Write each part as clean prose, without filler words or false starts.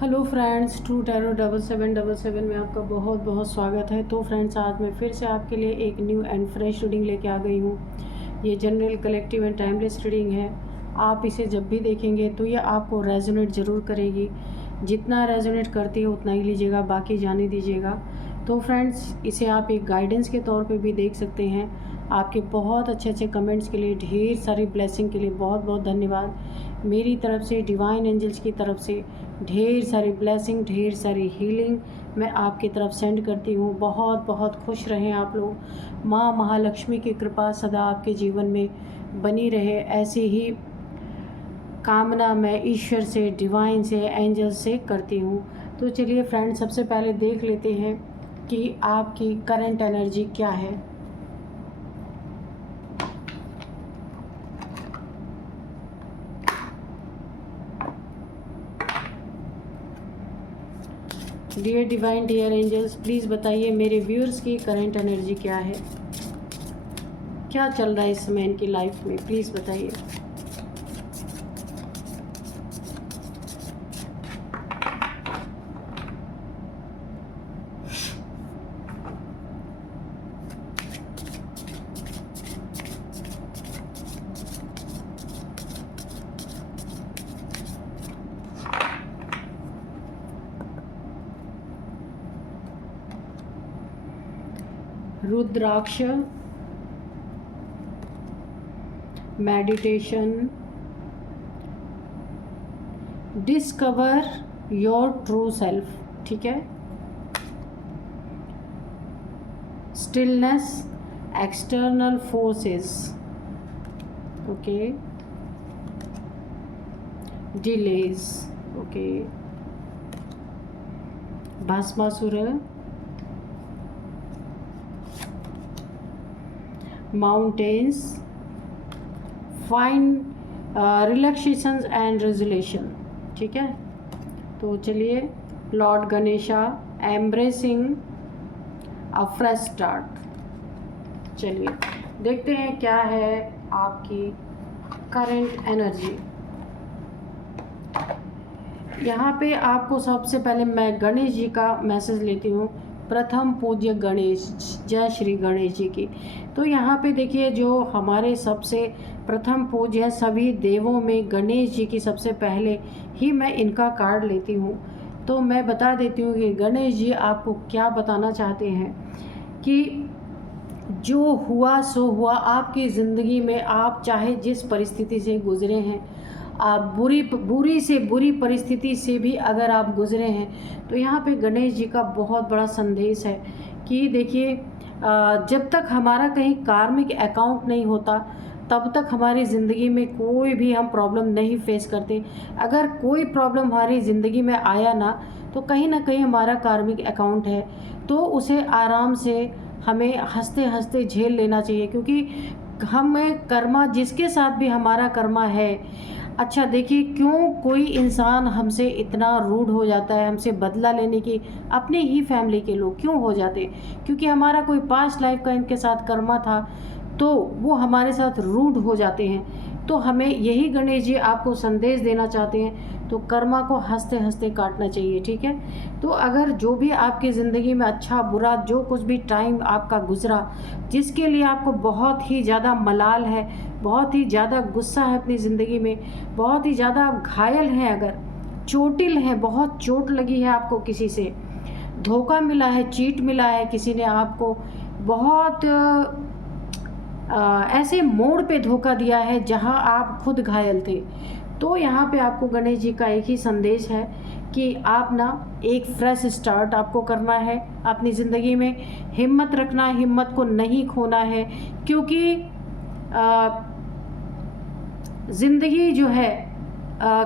Hello friends, true tarot 7777 में आपका बहुत बहुत स्वागत है। तो फ्रेंड्स, आज मैं फिर से आपके लिए एक न्यू एंड फ्रेश रीडिंग लेके आ गई हूँ। ये general, collective and timeless reading है। आप इसे जब भी देखेंगे तो ये आपको रेजोनेट ज़रूर करेगी। जितना रेजोनेट करती है उतना ही लीजिएगा, बाकी जाने दीजिएगा। तो फ्रेंड्स, इसे आप एक गाइडेंस के तौर पे भी देख सकते हैं। आपके बहुत अच्छे अच्छे कमेंट्स के लिए, ढेर सारी ब्लेसिंग के लिए बहुत बहुत धन्यवाद। मेरी तरफ से, डिवाइन एंजल्स की तरफ से ढेर सारी ब्लेसिंग, ढेर सारी हीलिंग मैं आपकी तरफ सेंड करती हूँ। बहुत बहुत खुश रहें आप लोग। माँ महालक्ष्मी की कृपा सदा आपके जीवन में बनी रहे, ऐसी ही कामना मैं ईश्वर से, डिवाइन से, एंजल से करती हूँ। तो चलिए फ्रेंड्स, सबसे पहले देख लेते हैं कि आपकी करंट एनर्जी क्या है। Dear divine, dear angels, please बताइए मेरे व्यूअर्स की करंट एनर्जी क्या है, क्या चल रहा है इस समय इनकी लाइफ में, प्लीज़ बताइए। Rudraksha, meditation, discover your true self, ठीक है, stillness, external forces, okay, delays, okay, Bhasmasur, mountains, fine relaxations and resolution, ठीक है। तो चलिए, lord Ganesha, embracing a fresh start. चलिए देखते हैं क्या है आपकी करंट एनर्जी। यहाँ पे आपको सबसे पहले मैं गणेश जी का मैसेज लेती हूँ। प्रथम पूज्य गणेश, जय श्री गणेश जी की। तो यहाँ पे देखिए, जो हमारे सबसे प्रथम पूज्य है सभी देवों में, गणेश जी की सबसे पहले ही मैं इनका कार्ड लेती हूँ। तो मैं बता देती हूँ कि गणेश जी आपको क्या बताना चाहते हैं कि जो हुआ सो हुआ आपकी ज़िंदगी में। आप चाहे जिस परिस्थिति से गुजरे हैं, आप बुरी से बुरी परिस्थिति से भी अगर आप गुजरे हैं, तो यहाँ पे गणेश जी का बहुत बड़ा संदेश है कि देखिए, जब तक हमारा कहीं कार्मिक अकाउंट नहीं होता तब तक हमारी ज़िंदगी में कोई भी हम प्रॉब्लम नहीं फेस करते। अगर कोई प्रॉब्लम हमारी ज़िंदगी में आया ना, तो कहीं ना कहीं हमारा कार्मिक अकाउंट है, तो उसे आराम से हमें हंसते हंसते झेल लेना चाहिए, क्योंकि हमें कर्मा, जिसके साथ भी हमारा कर्मा है। अच्छा देखिए, क्यों कोई इंसान हमसे इतना रूड हो जाता है, हमसे बदला लेने की अपने ही फैमिली के लोग क्यों हो जाते हैं? क्योंकि हमारा कोई पास्ट लाइफ का इनके साथ कर्मा था, तो वो हमारे साथ रूड हो जाते हैं। तो हमें यही गणेश जी आपको संदेश देना चाहते हैं, तो कर्मा को हंसते हंसते काटना चाहिए, ठीक है। तो अगर जो भी आपकी ज़िंदगी में अच्छा बुरा जो कुछ भी टाइम आपका गुजरा, जिसके लिए आपको बहुत ही ज़्यादा मलाल है, बहुत ही ज़्यादा गुस्सा है अपनी ज़िंदगी में, बहुत ही ज़्यादा आप घायल हैं, अगर चोटिल हैं, बहुत चोट लगी है आपको, किसी से धोखा मिला है, चीट मिला है, किसी ने आपको बहुत ऐसे मोड़ पे धोखा दिया है जहां आप खुद घायल थे, तो यहाँ पे आपको गणेश जी का एक ही संदेश है कि आप ना एक फ्रेश स्टार्ट आपको करना है अपनी ज़िंदगी में। हिम्मत रखना है, हिम्मत को नहीं खोना है, क्योंकि ज़िंदगी जो है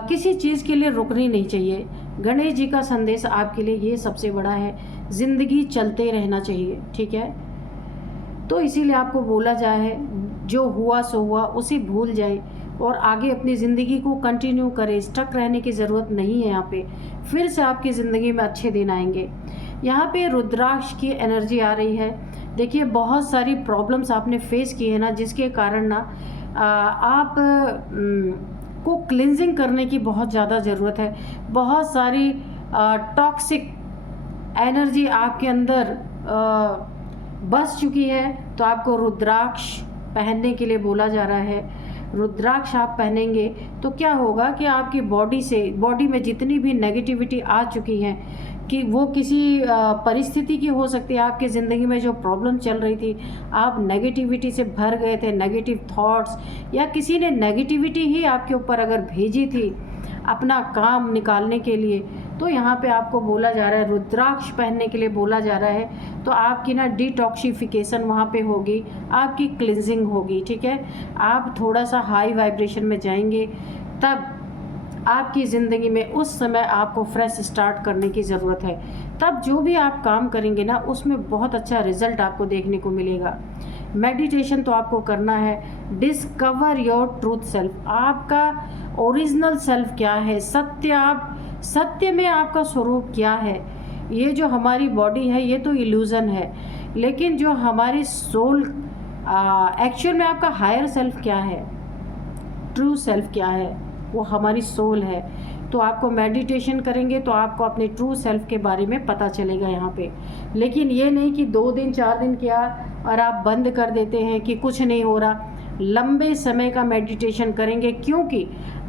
किसी चीज़ के लिए रुकनी नहीं चाहिए। गणेश जी का संदेश आपके लिए ये सबसे बड़ा है, ज़िंदगी चलते रहना चाहिए, ठीक है। तो इसीलिए आपको बोला जाए, जो हुआ सो हुआ उसे भूल जाए और आगे अपनी ज़िंदगी को कंटिन्यू करें। स्टक रहने की ज़रूरत नहीं है। यहाँ पे फिर से आपकी ज़िंदगी में अच्छे दिन आएंगे। यहाँ पे रुद्राक्ष की एनर्जी आ रही है। देखिए, बहुत सारी प्रॉब्लम्स आपने फेस की है ना, जिसके कारण ना आप को क्लिनजिंग करने की बहुत ज़्यादा ज़रूरत है। बहुत सारी टॉक्सिक एनर्जी आपके अंदर बस चुकी है, तो आपको रुद्राक्ष पहनने के लिए बोला जा रहा है। रुद्राक्ष आप पहनेंगे तो क्या होगा कि आपकी बॉडी में जितनी भी नेगेटिविटी आ चुकी है, कि वो किसी परिस्थिति की हो सकती है, आपकी ज़िंदगी में जो प्रॉब्लम चल रही थी, आप नेगेटिविटी से भर गए थे, नेगेटिव थॉट्स, या किसी ने नेगेटिविटी ही आपके ऊपर अगर भेजी थी अपना काम निकालने के लिए, तो यहाँ पे आपको बोला जा रहा है, रुद्राक्ष पहनने के लिए बोला जा रहा है। तो आपकी ना डिटॉक्सिफिकेशन वहाँ पे होगी, आपकी क्लिनजिंग होगी, ठीक है। आप थोड़ा सा हाई वाइब्रेशन में जाएंगे, तब आपकी ज़िंदगी में उस समय आपको फ्रेश स्टार्ट करने की ज़रूरत है। तब जो भी आप काम करेंगे ना, उसमें बहुत अच्छा रिजल्ट आपको देखने को मिलेगा। मेडिटेशन तो आपको करना है। डिस्कवर योर ट्रूथ सेल्फ, आपका ओरिजिनल सेल्फ क्या है, सत्य में आपका स्वरूप क्या है। ये जो हमारी बॉडी है ये तो इल्यूज़न है, लेकिन जो हमारी सोल, एक्चुअल में आपका हायर सेल्फ क्या है, ट्रू सेल्फ क्या है, वो हमारी सोल है। तो आपको मेडिटेशन करेंगे तो आपको अपने ट्रू सेल्फ के बारे में पता चलेगा यहाँ पे। लेकिन ये नहीं कि 2 दिन 4 दिन किया और आप बंद कर देते हैं कि कुछ नहीं हो रहा। लंबे समय का मेडिटेशन करेंगे, क्योंकि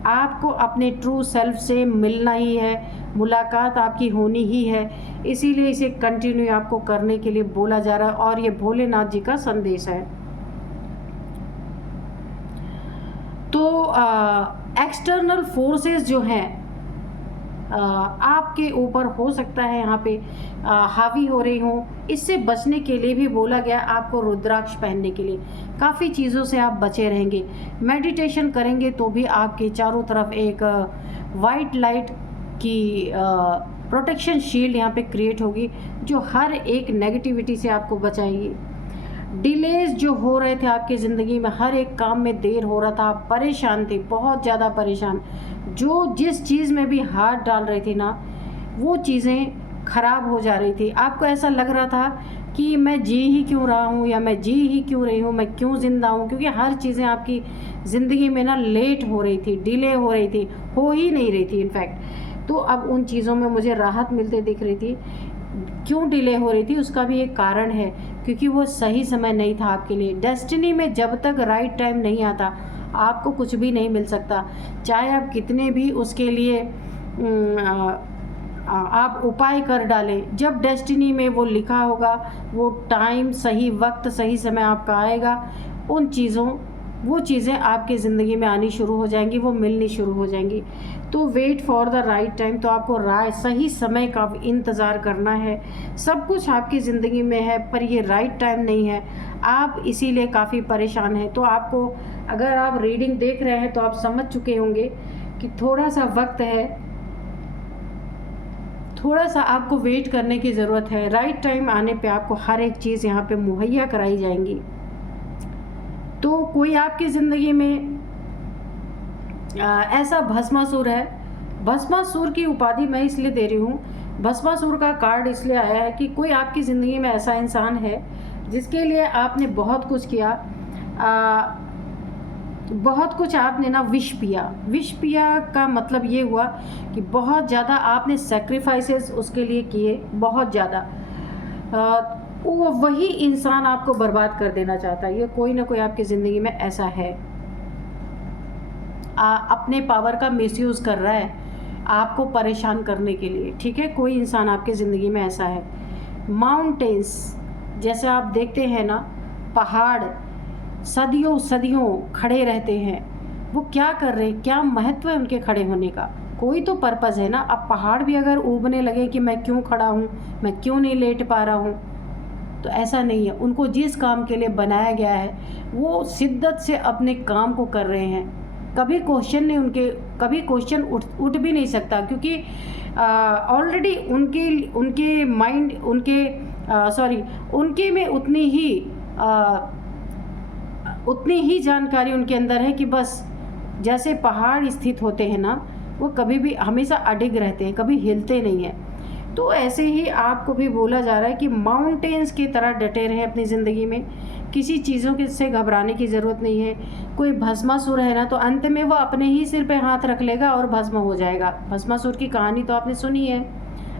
आपको अपने ट्रू सेल्फ से मिलना ही है, मुलाकात आपकी होनी ही है। इसीलिए इसे कंटिन्यू आपको करने के लिए बोला जा रहा है, और ये भोलेनाथ जी का संदेश है। तो एक्सटर्नल फोर्सेस जो हैं आपके ऊपर हो सकता है यहाँ पे हावी हो रही हों, इससे बचने के लिए भी बोला गया आपको रुद्राक्ष पहनने के लिए। काफ़ी चीज़ों से आप बचे रहेंगे। मेडिटेशन करेंगे तो भी आपके चारों तरफ एक वाइट लाइट की प्रोटेक्शन शील्ड यहाँ पे क्रिएट होगी, जो हर एक नेगेटिविटी से आपको बचाएगी। डिलेज जो हो रहे थे आपकी ज़िंदगी में, हर एक काम में देर हो रहा था, आप परेशान थे, बहुत ज़्यादा परेशान, जिस चीज़ में भी हाथ डाल रही थी ना, वो चीज़ें ख़राब हो जा रही थी। आपको ऐसा लग रहा था कि मैं जी ही क्यों रहा हूँ, या मैं जी ही क्यों रही हूँ, मैं क्यों ज़िंदा हूँ, क्योंकि हर चीज़ें आपकी ज़िंदगी में ना लेट हो रही थी, डिले हो रही थी, हो ही नहीं रही थी इनफैक्ट। तो अब उन चीज़ों में मुझे राहत मिलते दिख रही थी। क्यों डिले हो रही थी उसका भी एक कारण है, क्योंकि वो सही समय नहीं था आपके लिए। डेस्टिनी में जब तक राइट टाइम नहीं आता, आपको कुछ भी नहीं मिल सकता, चाहे आप कितने भी उसके लिए आप उपाय कर डालें। जब डेस्टिनी में वो लिखा होगा, वो टाइम, सही वक्त, सही समय आपका आएगा, वो चीज़ें आपकी ज़िंदगी में आनी शुरू हो जाएंगी, वो मिलनी शुरू हो जाएंगी। तो wait for the right time, तो आपको सही समय का इंतज़ार करना है। सब कुछ आपकी ज़िंदगी में है, पर ये राइट टाइम नहीं है, आप इसीलिए काफ़ी परेशान हैं। तो आपको, अगर आप रीडिंग देख रहे हैं तो आप समझ चुके होंगे कि थोड़ा सा वक्त है, थोड़ा सा आपको वेट करने की ज़रूरत है। राइट टाइम आने पे आपको हर एक चीज़ यहाँ पे मुहैया कराई जाएंगी। तो कोई आपकी ज़िंदगी में ऐसा भस्मासुर है, भस्मासुर की उपाधि मैं इसलिए दे रही हूँ, भस्मासुर का कार्ड इसलिए आया है कि कोई आपकी ज़िंदगी में ऐसा इंसान है जिसके लिए आपने बहुत कुछ किया, बहुत कुछ आपने ना विष पिया का मतलब ये हुआ कि बहुत ज़्यादा आपने सेक्रीफाइसेस उसके लिए किए, बहुत ज़्यादा। वो वही इंसान आपको बर्बाद कर देना चाहता है। ये कोई ना कोई आपकी ज़िंदगी में ऐसा है, अपने पावर का मिसयूज़ कर रहा है आपको परेशान करने के लिए, ठीक है। कोई इंसान आपकी ज़िंदगी में ऐसा है। माउंटेन्स, जैसे आप देखते हैं ना, पहाड़ सदियों सदियों खड़े रहते हैं, वो क्या कर रहे हैं, क्या महत्व है उनके खड़े होने का, कोई तो पर्पज़ है ना। अब पहाड़ भी अगर ऊबने लगे कि मैं क्यों खड़ा हूँ, मैं क्यों नहीं लेट पा रहा हूँ, तो ऐसा नहीं है। उनको जिस काम के लिए बनाया गया है वो शिद्दत से अपने काम को कर रहे हैं। कभी क्वेश्चन उठ भी नहीं सकता, क्योंकि ऑलरेडी उनके माइंड, उनके में उतनी ही जानकारी उनके अंदर है कि बस जैसे पहाड़ स्थित होते हैं ना, वो कभी भी हमेशा अडिग रहते हैं, कभी हिलते नहीं हैं। तो ऐसे ही आपको भी बोला जा रहा है कि माउंटेन्स की तरह डटे रहें अपनी ज़िंदगी में, किसी चीज़ों से घबराने की ज़रूरत नहीं है। कोई भस्मासुर है ना, तो अंत में वो अपने ही सिर पे हाथ रख लेगा और भस्म हो जाएगा। भस्मासुर की कहानी तो आपने सुनी है।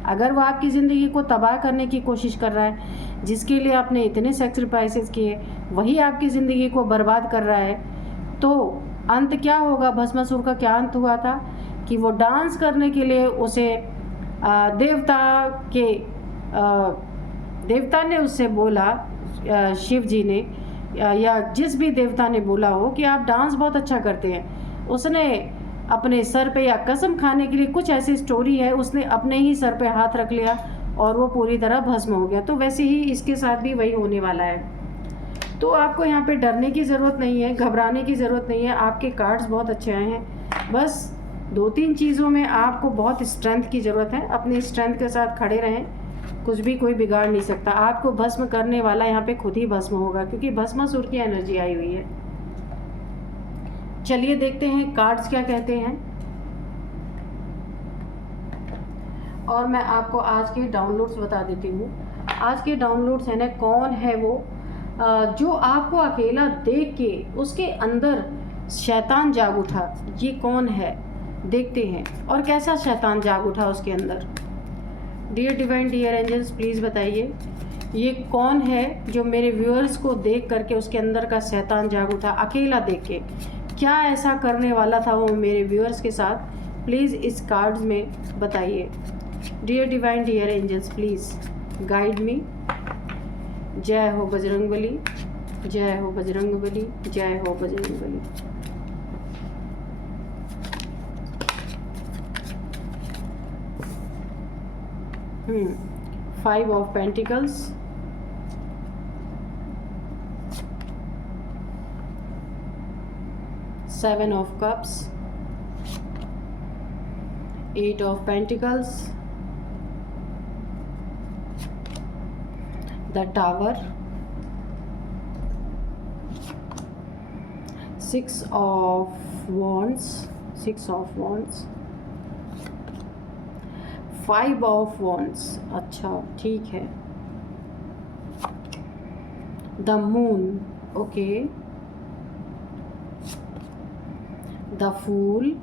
अगर वो आपकी ज़िंदगी को तबाह करने की कोशिश कर रहा है, जिसके लिए आपने इतने सेक्रीफाइसेस किए, वही आपकी ज़िंदगी को बर्बाद कर रहा है, तो अंत क्या होगा? भस्मासुर का क्या अंत हुआ था कि वो डांस करने के लिए उसे देवता ने उससे बोला, शिव जी ने या जिस भी देवता ने बोला हो कि आप डांस बहुत अच्छा करते हैं। उसने अपने सर पे, या कसम खाने के लिए कुछ ऐसी स्टोरी है, उसने अपने ही सर पे हाथ रख लिया और वो पूरी तरह भस्म हो गया। तो वैसे ही इसके साथ भी वही होने वाला है। तो आपको यहाँ पे डरने की ज़रूरत नहीं है, घबराने की ज़रूरत नहीं है। आपके कार्ड्स बहुत अच्छे आए हैं। बस 2-3 चीज़ों में आपको बहुत स्ट्रेंथ की ज़रूरत है। अपनी स्ट्रेंथ के साथ खड़े रहें, कुछ भी कोई बिगाड़ नहीं सकता। आपको भस्म करने वाला यहाँ पे खुद ही भस्म होगा, क्योंकि भस्मासुर की एनर्जी आई हुई है। चलिए देखते हैं कार्ड्स क्या कहते हैं, और मैं आपको आज के डाउनलोड्स बता देती हूँ। आज के डाउनलोड्स है ना, कौन है वो जो आपको अकेला देख के उसके अंदर शैतान जाग उठा, ये कौन है देखते हैं, और कैसा शैतान जाग उठा उसके अंदर। Dear divine, dear angels, please बताइए ये कौन है जो मेरे व्यूअर्स को देख करके उसके अंदर का शैतान जाग उठा, अकेला देख के। क्या ऐसा करने वाला था वो मेरे व्यूअर्स के साथ, प्लीज़ इस कार्ड्स में बताइए। Dear divine, dear angels, please guide me. जय हो बजरंगबली, जय हो बजरंगबली, जय हो Bajrangbali. Five of pentacles, seven of cups, eight of pentacles, the tower, six of wands, five of wands. अच्छा ठीक है। The moon, okay, the fool,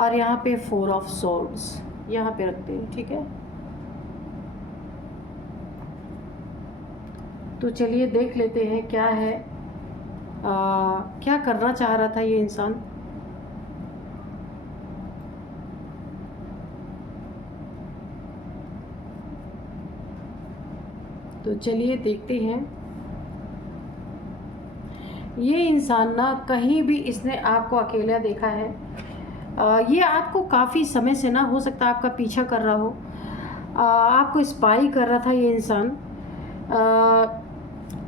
और यहाँ पे फोर ऑफ सोर्ड्स यहाँ पे रखते हैं, ठीक है। तो चलिए देख लेते हैं क्या है, क्या करना चाह रहा था ये इंसान। तो चलिए देखते हैं। ये इंसान ना, कहीं भी इसने आपको अकेला देखा है। ये आपको काफ़ी समय से ना, हो सकता है आपका पीछा कर रहा हो, आपको स्पाई कर रहा था ये इंसान।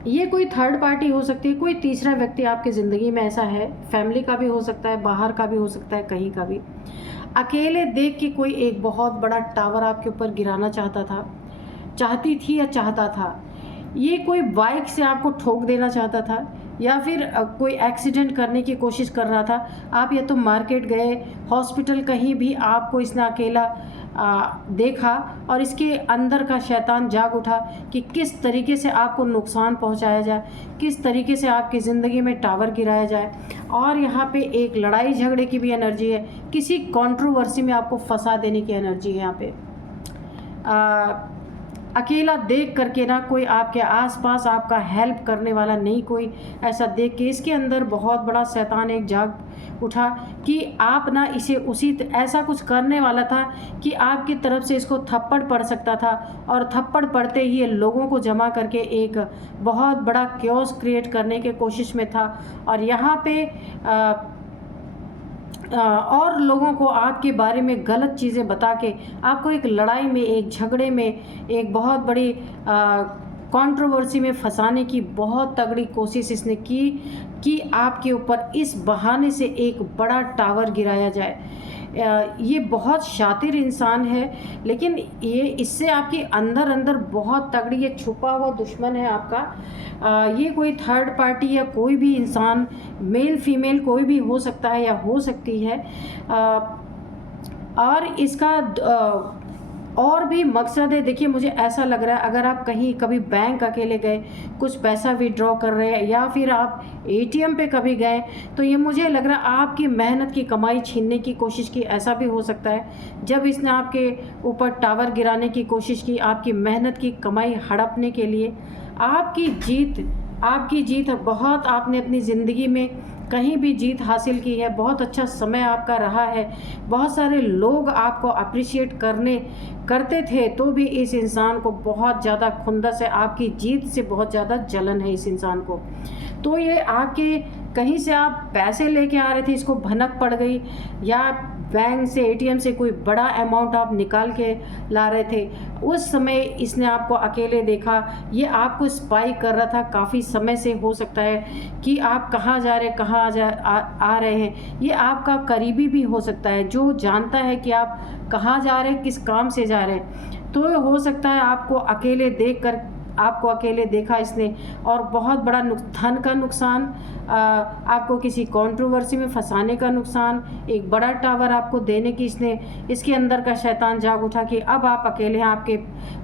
ये कोई थर्ड पार्टी हो सकती है, कोई तीसरा व्यक्ति आपकी ज़िंदगी में ऐसा है, फैमिली का भी हो सकता है, बाहर का भी हो सकता है, कहीं का भी। अकेले देख के कोई एक बहुत बड़ा टावर आपके ऊपर गिराना चाहती थी या चाहता था। ये कोई बाइक से आपको ठोक देना चाहता था, या फिर कोई एक्सीडेंट करने की कोशिश कर रहा था। आप या तो मार्केट गए, हॉस्पिटल, कहीं भी आपको इसने अकेला देखा, और इसके अंदर का शैतान जाग उठा कि किस तरीके से आपको नुकसान पहुंचाया जाए, किस तरीके से आपकी ज़िंदगी में टावर गिराया जाए। और यहाँ पे एक लड़ाई झगड़े की भी एनर्जी है, किसी कंट्रोवर्सी में आपको फंसा देने की एनर्जी है यहाँ पे। अकेला देख करके ना, कोई आपके आसपास आपका हेल्प करने वाला नहीं, कोई ऐसा देख के इसके अंदर बहुत बड़ा शैतान एक जाग उठा कि आप ना इसे ऐसा कुछ करने वाला था कि आपकी तरफ से इसको थप्पड़ पड़ सकता था, और थप्पड़ पड़ते ही ये लोगों को जमा करके एक बहुत बड़ा क्योस क्रिएट करने की कोशिश में था। और यहाँ पे और लोगों को आपके बारे में गलत चीज़ें बता के आपको एक लड़ाई में, एक झगड़े में, एक बहुत बड़ी कंट्रोवर्सी में फंसाने की बहुत तगड़ी कोशिश इसने की कि आपके ऊपर इस बहाने से एक बड़ा टावर गिराया जाए। ये बहुत शातिर इंसान है, लेकिन ये इससे आपके अंदर बहुत तगड़ी, ये छुपा हुआ दुश्मन है आपका। ये कोई थर्ड पार्टी या कोई भी इंसान, मेल फीमेल कोई भी हो सकता है या हो सकती है। और इसका और भी मकसद है। देखिए मुझे ऐसा लग रहा है अगर आप कहीं कभी बैंक अकेले गए, कुछ पैसा विड्रॉ कर रहे हैं या फिर आप एटीएम पे कभी गए, तो ये मुझे लग रहा है आपकी मेहनत की कमाई छीनने की कोशिश की। ऐसा भी हो सकता है जब इसने आपके ऊपर टावर गिराने की कोशिश की, आपकी मेहनत की कमाई हड़पने के लिए। आपकी जीत बहुत, आपने अपनी ज़िंदगी में कहीं भी जीत हासिल की है, बहुत अच्छा समय आपका रहा है, बहुत सारे लोग आपको अप्रिशिएट करते थे, तो भी इस इंसान को बहुत ज़्यादा खुंदस है, आपकी जीत से बहुत ज़्यादा जलन है इस इंसान को। तो ये आपके कहीं से आप पैसे लेके आ रहे थे, इसको भनक पड़ गई, या बैंक से एटीएम से कोई बड़ा अमाउंट आप निकाल के ला रहे थे, उस समय इसने आपको अकेले देखा, ये आपको स्पाई कर रहा था काफ़ी समय से। हो सकता है कि आप कहाँ जा रहे, कहाँ आ रहे हैं, ये आपका करीबी भी हो सकता है जो जानता है कि आप कहाँ जा रहे हैं, किस काम से जा रहे हैं। तो हो सकता है आपको अकेले देखा इसने, और बहुत बड़ा धन का नुकसान, आपको किसी कंट्रोवर्सी में फंसाने का नुकसान, एक बड़ा टावर आपको देने की इसके अंदर का शैतान जाग उठा कि अब आप अकेले हैं, आपके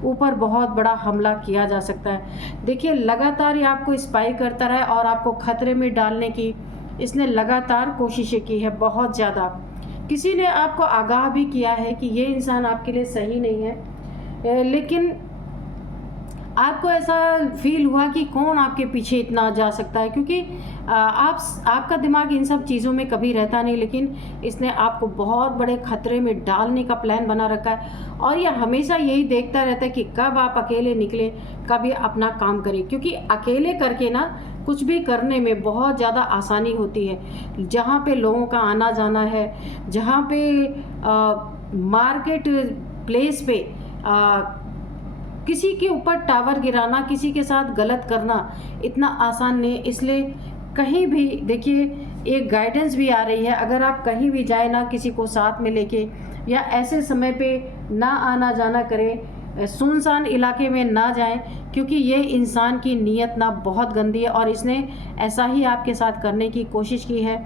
ऊपर बहुत बड़ा हमला किया जा सकता है। देखिए लगातार ये आपको स्पाई करता रहा और आपको खतरे में डालने की इसने लगातार कोशिशें की है, बहुत ज़्यादा। किसी ने आपको आगाह भी किया है कि ये इंसान आपके लिए सही नहीं है, लेकिन आपको ऐसा फील हुआ कि कौन आपके पीछे इतना जा सकता है, क्योंकि आपका दिमाग इन सब चीज़ों में कभी रहता नहीं, लेकिन इसने आपको बहुत बड़े खतरे में डालने का प्लान बना रखा है। और ये हमेशा यही देखता रहता है कि कब आप अकेले निकले, कब ये अपना काम करे, क्योंकि अकेले करके ना कुछ भी करने में बहुत ज़्यादा आसानी होती है। जहाँ पे लोगों का आना जाना है, जहाँ पे मार्केट प्लेस पे किसी के ऊपर टावर गिराना, किसी के साथ गलत करना इतना आसान नहीं है। इसलिए कहीं भी देखिए एक गाइडेंस भी आ रही है, अगर आप कहीं भी जाए ना किसी को साथ में लेके, या ऐसे समय पे ना आना जाना करें, सुनसान इलाके में ना जाएं, क्योंकि ये इंसान की नीयत ना बहुत गंदी है और इसने ऐसा ही आपके साथ करने की कोशिश की है।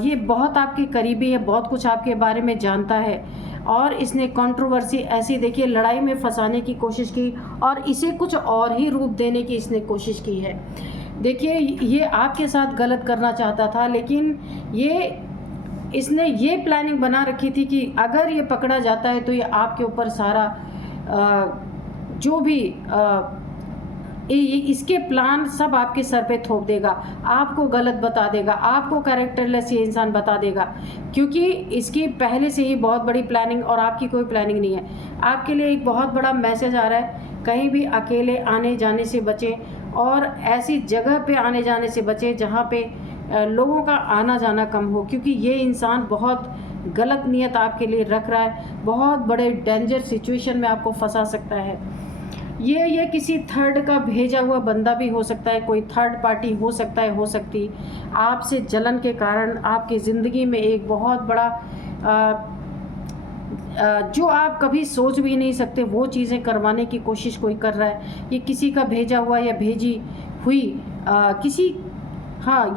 ये बहुत आपके करीबी है, बहुत कुछ आपके बारे में जानता है, और इसने कंट्रोवर्सी ऐसी देखिए लड़ाई में फंसाने की कोशिश की और इसे कुछ और ही रूप देने की इसने कोशिश की है। देखिए ये आपके साथ गलत करना चाहता था, लेकिन इसने ये प्लानिंग बना रखी थी कि अगर ये पकड़ा जाता है तो ये आपके ऊपर सारा जो भी इसके प्लान सब आपके सर पे थोप देगा, आपको गलत बता देगा, आपको कैरेक्टरलेस ये इंसान बता देगा, क्योंकि इसकी पहले से ही बहुत बड़ी प्लानिंग और आपकी कोई प्लानिंग नहीं है। आपके लिए एक बहुत बड़ा मैसेज आ रहा है, कहीं भी अकेले आने जाने से बचें और ऐसी जगह पे आने जाने से बचें जहाँ पे लोगों का आना जाना कम हो, क्योंकि ये इंसान बहुत गलत नीयत आपके लिए रख रहा है, बहुत बड़े डेंजर सिचुएशन में आपको फंसा सकता है। ये किसी थर्ड का भेजा हुआ बंदा भी हो सकता है, कोई थर्ड पार्टी हो सकता है, हो सकती आपसे जलन के कारण आपकी ज़िंदगी में एक बहुत बड़ा जो आप कभी सोच भी नहीं सकते वो चीज़ें करवाने की कोशिश कोई कर रहा है। ये किसी का भेजा हुआ या भेजी हुई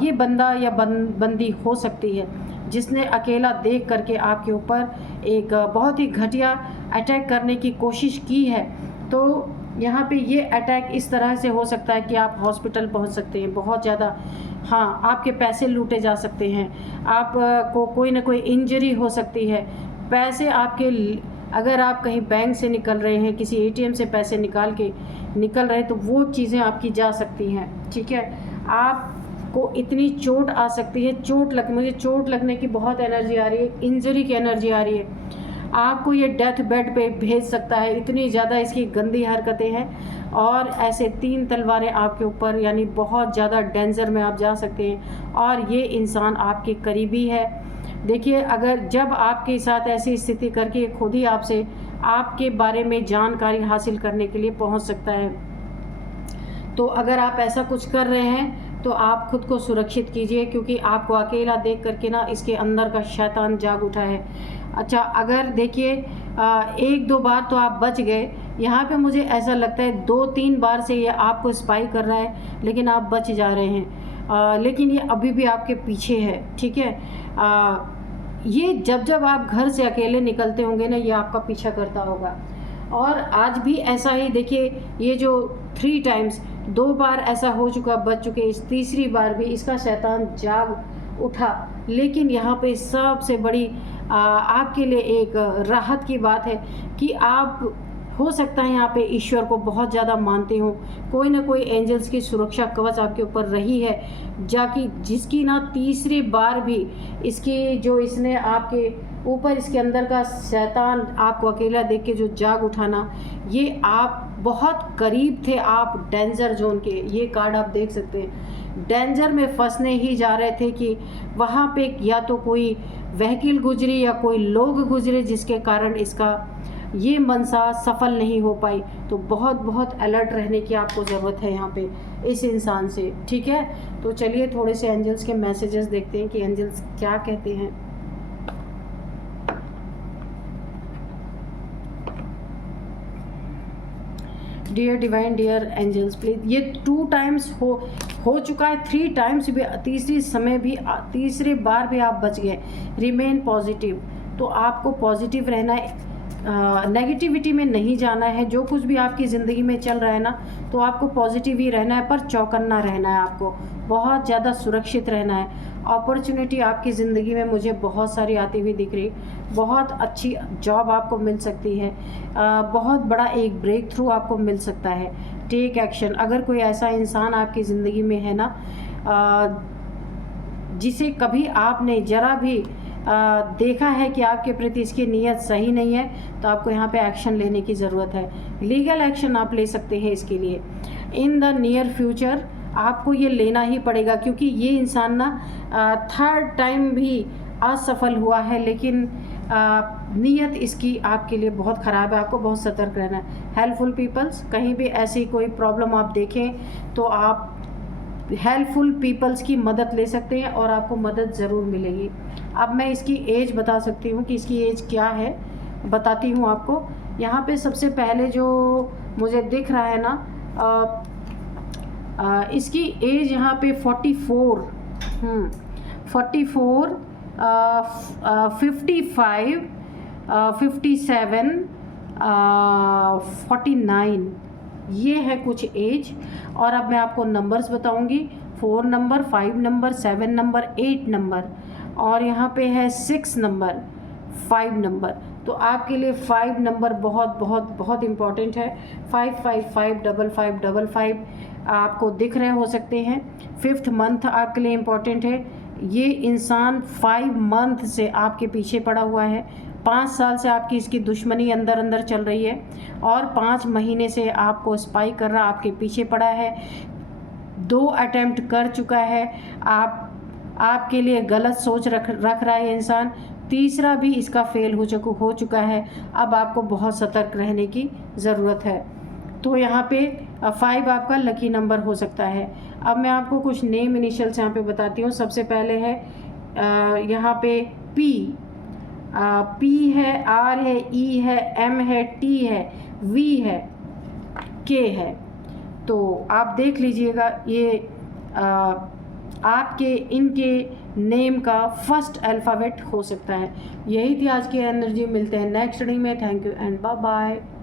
ये बंदा या बंदी हो सकती है, जिसने अकेला देख करके आपके ऊपर एक बहुत ही घटिया अटैक करने की कोशिश की है। तो यहाँ पे ये अटैक इस तरह से हो सकता है कि आप हॉस्पिटल पहुँच सकते हैं, बहुत ज़्यादा, आपके पैसे लूटे जा सकते हैं, आप को कोई ना कोई इंजरी हो सकती है, पैसे आपके, अगर आप कहीं बैंक से निकल रहे हैं, किसी एटीएम से पैसे निकल रहे हैं, तो वो चीज़ें आपकी जा सकती हैं, ठीक है। आपको इतनी चोट आ सकती है, मुझे चोट लगने की बहुत एनर्जी आ रही है, इंजरी की एनर्जी आ रही है, आपको ये डेथ बेड पे भेज सकता है, इतनी ज़्यादा इसकी गंदी हरकतें हैं। और ऐसे 3 तलवारें आपके ऊपर, यानी बहुत ज़्यादा डेंजर में आप जा सकते हैं, और ये इंसान आपके करीबी है। देखिए अगर जब आपके साथ ऐसी स्थिति करके खुद ही आपके बारे में जानकारी हासिल करने के लिए पहुंच सकता है, तो अगर आप ऐसा कुछ कर रहे हैं तो आप खुद को सुरक्षित कीजिए, क्योंकि आपको अकेला देख करके ना इसके अंदर का शैतान जाग उठा है। अच्छा, अगर देखिए 1-2 बार तो आप बच गए, यहाँ पे मुझे ऐसा लगता है 2-3 बार से ये आपको स्पाई कर रहा है, लेकिन आप बच जा रहे हैं, लेकिन ये अभी भी आपके पीछे है, ठीक है। ये जब आप घर से अकेले निकलते होंगे ना, ये आपका पीछा करता होगा। और आज भी ऐसा ही देखिए, ये जो 3 टाइम्स 2 बार ऐसा हो चुका, बच चुके, इस तीसरी बार भी इसका शैतान जाग उठा। लेकिन यहाँ पे सबसे बड़ी आपके लिए एक राहत की बात है कि आप हो सकता है यहाँ पे ईश्वर को बहुत ज़्यादा मानते हो, कोई ना कोई एंजल्स की सुरक्षा कवच आपके ऊपर रही है, जाकि जिसकी ना तीसरी बार भी इसकी जो इसने आपके ऊपर इसके अंदर का शैतान आपको अकेला देख के जो जाग उठाना, ये आप बहुत करीब थे, आप डेंजर जोन के। ये कार्ड आप देख सकते हैं, डेंजर में फंसने ही जा रहे थे कि वहाँ पे या तो कोई व्हीकल गुजरी या कोई लोग गुजरे जिसके कारण इसका ये मनसा सफल नहीं हो पाई। तो बहुत बहुत अलर्ट रहने की आपको ज़रूरत है यहाँ पे इस इंसान से, ठीक है। तो चलिए थोड़े से एंजल्स के मैसेजेस देखते हैं कि एंजल्स क्या कहते हैं। Dear divine, dear angels please, ये 2 टाइम्स हो चुका है, 3 टाइम्स भी, तीसरी बार भी आप बच गए। रिमेन पॉजिटिव, तो आपको पॉजिटिव रहना है, नेगेटिविटी में नहीं जाना है। जो कुछ भी आपकी ज़िंदगी में चल रहा है ना, तो आपको पॉजिटिव ही रहना है, पर चौकन्ना रहना है, आपको बहुत ज़्यादा सुरक्षित रहना है। अपॉर्चुनिटी आपकी ज़िंदगी में मुझे बहुत सारी आती हुई दिख रही, बहुत अच्छी जॉब आपको मिल सकती है, बहुत बड़ा एक ब्रेक थ्रू आपको मिल सकता है। टेक एक्शन, अगर कोई ऐसा इंसान आपकी ज़िंदगी में है ना जिसे कभी आपने ज़रा भी देखा है कि आपके प्रति इसकी नीयत सही नहीं है, तो आपको यहाँ पे एक्शन लेने की ज़रूरत है। लीगल एक्शन आप ले सकते हैं इसके लिए। इन द नियर फ्यूचर आपको ये लेना ही पड़ेगा, क्योंकि ये इंसान ना 3rd टाइम भी असफल हुआ है, लेकिन नीयत इसकी आपके लिए बहुत ख़राब है, आपको बहुत सतर्क रहना है। हेल्पफुल पीपल्स, कहीं भी ऐसी कोई प्रॉब्लम आप देखें तो आप हेल्पफुल पीपल्स की मदद ले सकते हैं और आपको मदद ज़रूर मिलेगी। अब मैं इसकी एज बता सकती हूँ कि इसकी एज क्या है, बताती हूँ आपको। यहाँ पे सबसे पहले जो मुझे दिख रहा है ना, इसकी एज यहाँ पे 44, 44, 55, 57, 49, ये है कुछ एज। और अब मैं आपको नंबर्स बताऊंगी, 4 नंबर, 5 नंबर, 7 नंबर, 8 नंबर, और यहाँ पे है 6 नंबर, 5 नंबर। तो आपके लिए 5 नंबर बहुत बहुत बहुत इम्पॉर्टेंट है। 555555 आपको दिख रहे हो सकते हैं। 5th मंथ आपके लिए इम्पॉर्टेंट है। ये इंसान 5 मंथ से आपके पीछे पड़ा हुआ है, 5 साल से आपकी इसकी दुश्मनी अंदर अंदर चल रही है, और 5 महीने से आपको स्पाई कर रहा, आपके पीछे पड़ा है, 2 अटेम्प्ट कर चुका है, आपके लिए गलत सोच रख रहा है ये इंसान, तीसरा भी इसका फेल हो चुका है। अब आपको बहुत सतर्क रहने की ज़रूरत है। तो यहाँ पे 5 आपका लकी नंबर हो सकता है। अब मैं आपको कुछ नेम इनिशियल्स यहाँ पे बताती हूँ। सबसे पहले है यहाँ पे P है, R है, E है, M है, T है, V है, K है। तो आप देख लीजिएगा, ये आपके इनके नेम का फर्स्ट अल्फ़ाबेट हो सकता है। यही थी आज की एनर्जी। मिलते हैं नेक्स्ट रीडिंग में। Thank you and bye bye.